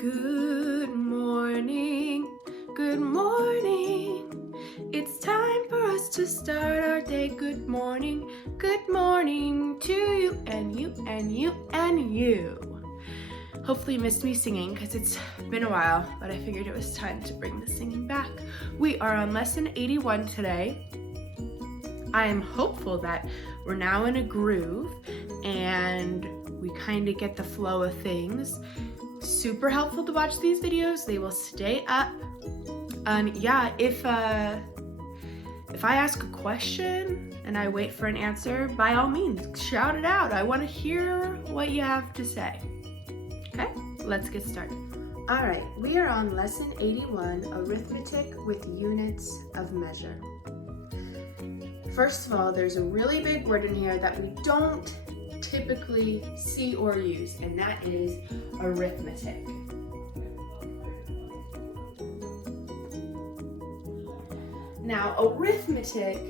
Good morning, good morning. It's time for us to start our day. Good morning to you and you and you and you. Hopefully you missed me singing because it's been a while, but I figured it was time to bring the singing back. We are on lesson 81 today. I am hopeful that we're now in a groove and we kind of get the flow of things. Super helpful to watch these videos. They will stay up. If I ask a question and I wait for an answer, by all means, shout it out. I want to hear what you have to say. Okay, let's get started. All right, we are on lesson 81, arithmetic with units of measure. First of all, there's a really big word in here that we don't typically see or use, and that is arithmetic. Now, arithmetic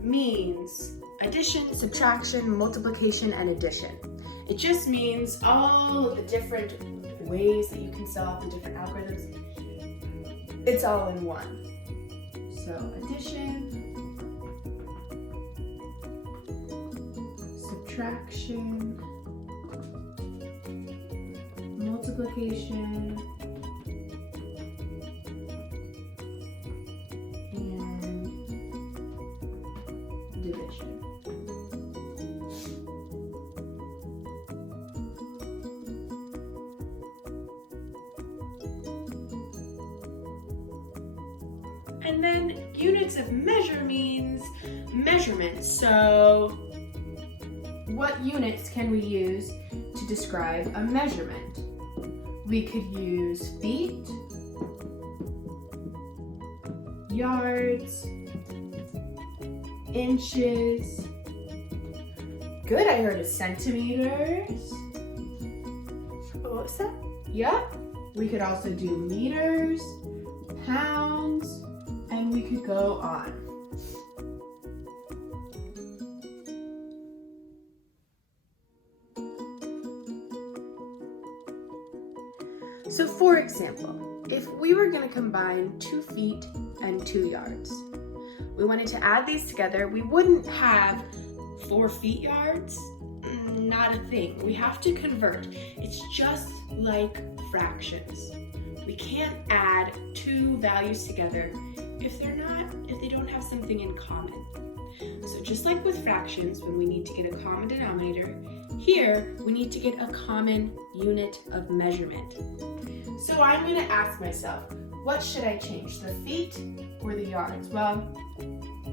means addition, subtraction, multiplication, and addition. It just means all of the different ways that you can solve the different algorithms. It's all in one. So addition, subtraction, multiplication, and division. And then units of measure means measurements. So what units can we use to describe a measurement? We could use feet, yards, inches. Good, I heard centimeters. What was that? Yep. We could also do meters, pounds, and we could go on. So for example, if we were going to combine 2 feet and 2 yards, we wanted to add these together, we wouldn't have 4 feet yards, not a thing. We have to convert. It's just like fractions. We can't add 2 values together if they don't have something in common. So just like with fractions, when we need to get a common denominator, here we need to get a common unit of measurement. So I'm going to ask myself, what should I change, the feet or the yards? Well,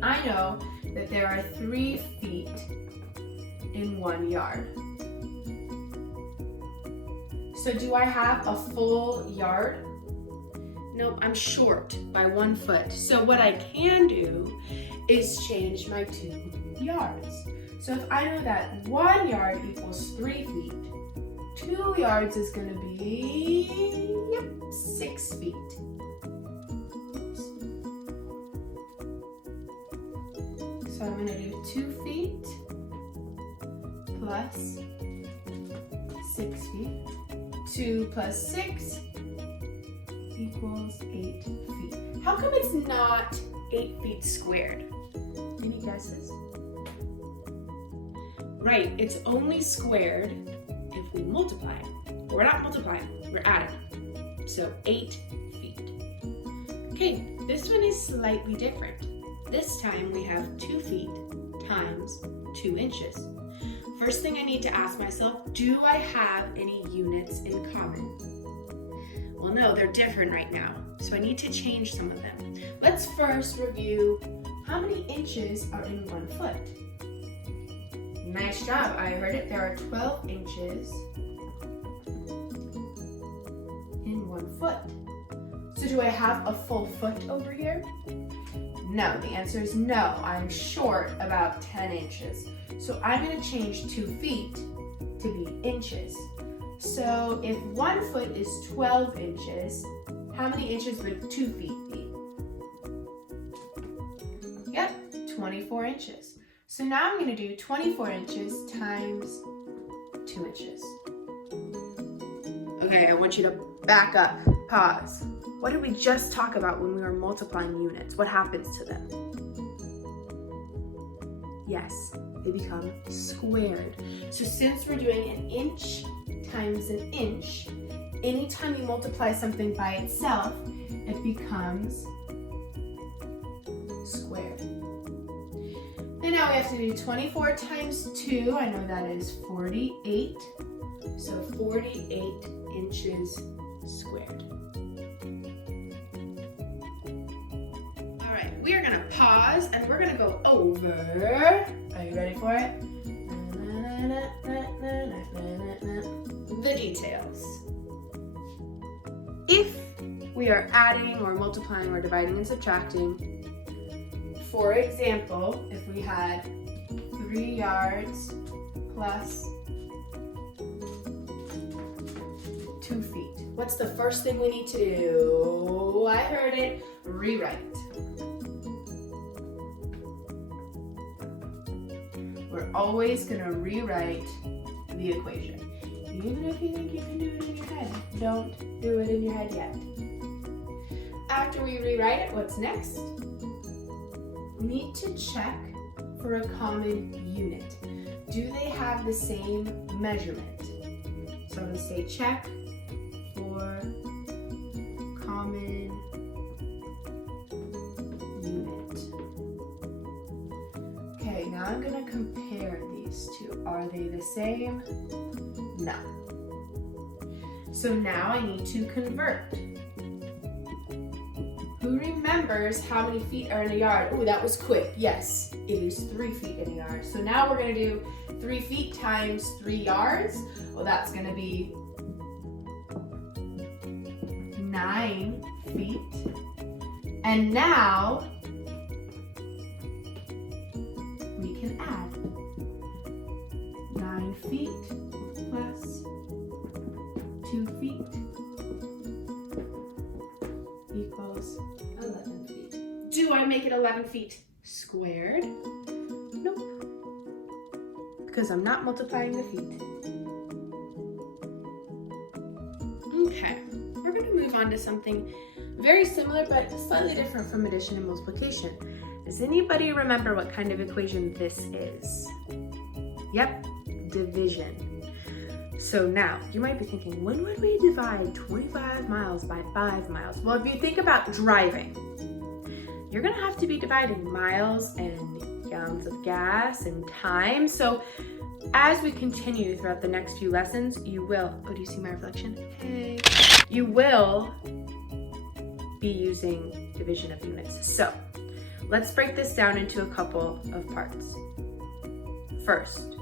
I know that there are 3 feet in 1 yard. So do I have a full yard? No, I'm short by 1 foot. So what I can do is change my 2 yards. So if I know that 1 yard equals 3 feet, 2 yards is going to be, 6 feet. So I'm going to do 2 feet plus 6 feet. 2 plus 6 equals 8 feet. How come it's not 8 feet squared? Any guesses? Right, it's only squared if we multiply. But we're not multiplying, we're adding. So 8 feet. Okay, this one is slightly different. This time we have 2 feet times 2 inches. First thing I need to ask myself, do I have any units in common? Well, no, they're different right now, so I need to change some of them. Let's first review how many inches are in 1 foot. Nice job, I heard it. There are 12 inches in 1 foot. So do I have a full foot over here? No, the answer is no. I'm short about 10 inches. So I'm going to change 2 feet to be inches. So if 1 foot is 12 inches, how many inches would 2 feet be? Yep, 24 inches. So now I'm going to do 24 inches times 2 inches. Okay, I want you to back up, pause. What did we just talk about when we were multiplying units? What happens to them? Yes, they become squared. So since we're doing an inch times an inch, anytime you multiply something by itself, it becomes squared. And now we have to do 24 times 2. I know that is 48. So 48 inches squared. All right, we are gonna pause and we're gonna go over. Are you ready for it? The details. If we are adding or multiplying or dividing and subtracting, for example, if we had 3 yards plus 2 feet, what's the first thing we need to do? I heard it, rewrite. We're always gonna rewrite the equation. Even if you think you can do it in your head, don't do it in your head yet. After we rewrite it, what's next? We need to check for a common unit. Do they have the same measurement? So I'm going to say check for common unit. Okay, now I'm going to compare these two. Are they the same? No. So now I need to convert. Who remembers how many feet are in a yard? Oh, that was quick. Yes, it is 3 feet in a yard. So now we're going to do 3 feet times 3 yards. Well, that's going to be 9 feet. And now we can add 9 feet plus 2 feet equals 11 feet. Do I make it 11 feet squared? Nope. Because I'm not multiplying the feet. Okay, we're going to move on to something very similar but slightly different from addition and multiplication. Does anybody remember what kind of equation this is? Yep, division. So now, you might be thinking, when would we divide 25 miles by 5 miles? Well, if you think about driving, you're gonna have to be dividing miles and gallons of gas and time. So as we continue throughout the next few lessons, you will, oh, do you see my reflection? Hey. You will be using division of units. So let's break this down into a couple of parts. First,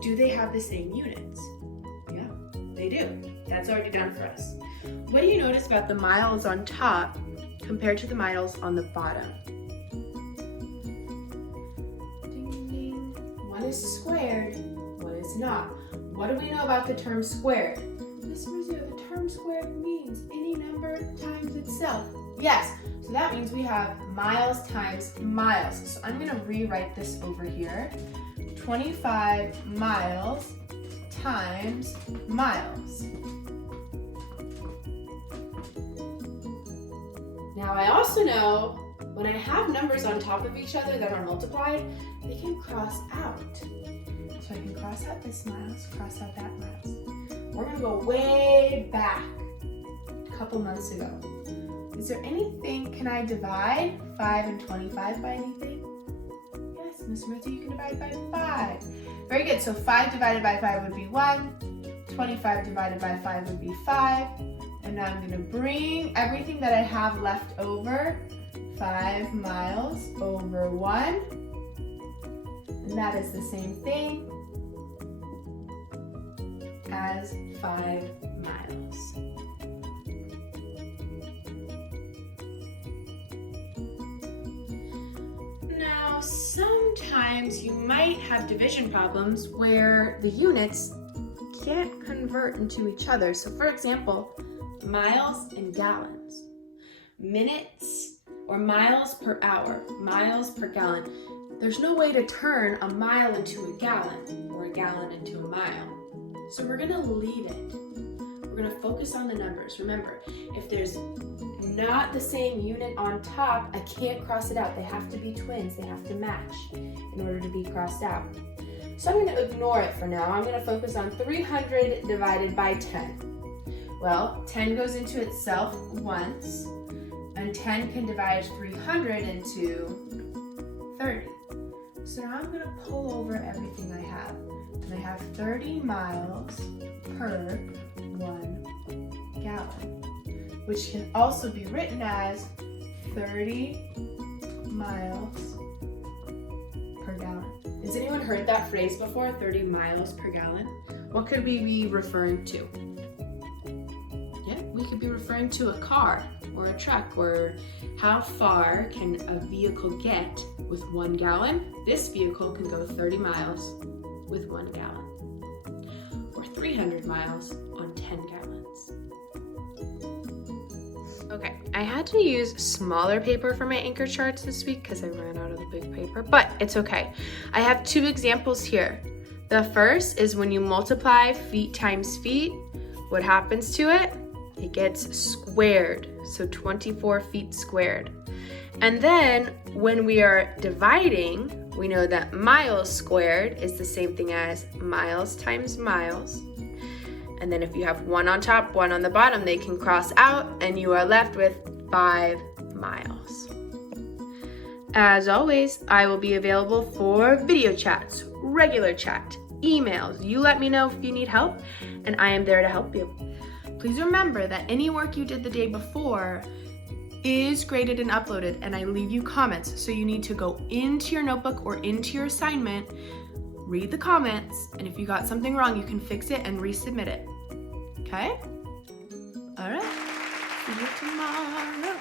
do they have the same units? Yeah, they do. That's already done for us. What do you notice about the miles on top compared to the miles on the bottom? Ding, ding, ding. One is squared, one is not. What do we know about the term squared? Miss Rizzo, the term squared means any number times itself. Yes, so that means we have miles times miles. So I'm gonna rewrite this over here. 25 miles times miles. Now I also know when I have numbers on top of each other that are multiplied, they can cross out. So I can cross out this miles, cross out that miles. We're gonna go way back, a couple months ago. Is there anything, can I divide 5 and 25 by anything? Miss Rizzo, you can divide by 5. Very good. So 5 divided by 5 would be 1. 25 divided by 5 would be 5. And now I'm going to bring everything that I have left over, 5 miles over 1. And that is the same thing as 5 miles. Now, sometimes you might have division problems where the units can't convert into each other. So for example, miles and gallons, minutes or miles per hour, miles per gallon. There's no way to turn a mile into a gallon or a gallon into a mile. So we're gonna leave it. We're gonna focus on the numbers. Remember, if there's not the same unit on top, I can't cross it out. They have to be twins, they have to match in order to be crossed out. So I'm gonna ignore it for now. I'm gonna focus on 300 divided by 10. Well, 10 goes into itself once, and 10 can divide 300 into 30. So now I'm gonna pull over everything I have. And I have 30 miles per 1 gallon, which can also be written as 30 miles per gallon. Has anyone heard that phrase before, 30 miles per gallon? What could we be referring to? Yeah, we could be referring to a car or a truck, or how far can a vehicle get with 1 gallon? This vehicle can go 30 miles with 1 gallon, or 300 miles on 10 gallons. Okay, I had to use smaller paper for my anchor charts this week because I ran out of the big paper, but it's okay. I have 2 examples here. The first is when you multiply feet times feet, what happens to it? It gets squared, so 24 feet squared. And then when we are dividing, we know that miles squared is the same thing as miles times miles. And then if you have 1 on top, 1 on the bottom, they can cross out and you are left with 5 miles. As always, I will be available for video chats, regular chat, emails. You let me know if you need help and I am there to help you. Please remember that any work you did the day before is graded and uploaded, and I leave you comments. So you need to go into your notebook or into your assignment, read the comments, and if you got something wrong, you can fix it and resubmit it. Okay? All right. See you tomorrow.